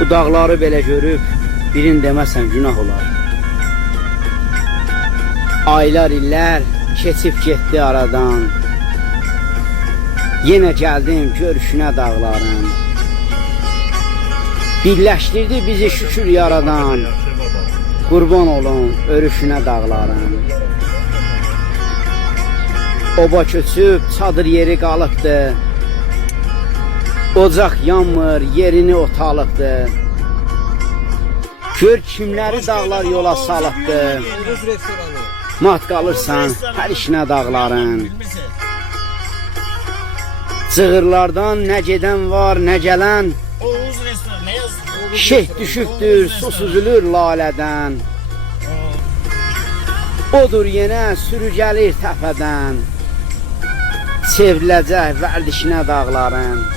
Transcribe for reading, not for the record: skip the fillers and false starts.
Bu dağları belə görüb birin deməsən günah olar. Aylar, illər keçib getdi aradan. Yenə gəldim görüşünə dağların. Birləşdirdi bizi şükür yaradan. Qurban olun örüşünə dağların. Oba köçüb çadır yeri qalıbdı. Ocaq yanmır, yerini otalıbdı. Gör kimləri dağlar yola salıbdı. Mat qalırsan hər işinə dağların. Cığırlardan nə gedən var, nə gələn. Şeyh düşübdür, su süzülür lalədən. Odur yenə sürü gəlir təpədən. Çevriləcək vərdişinə dağların.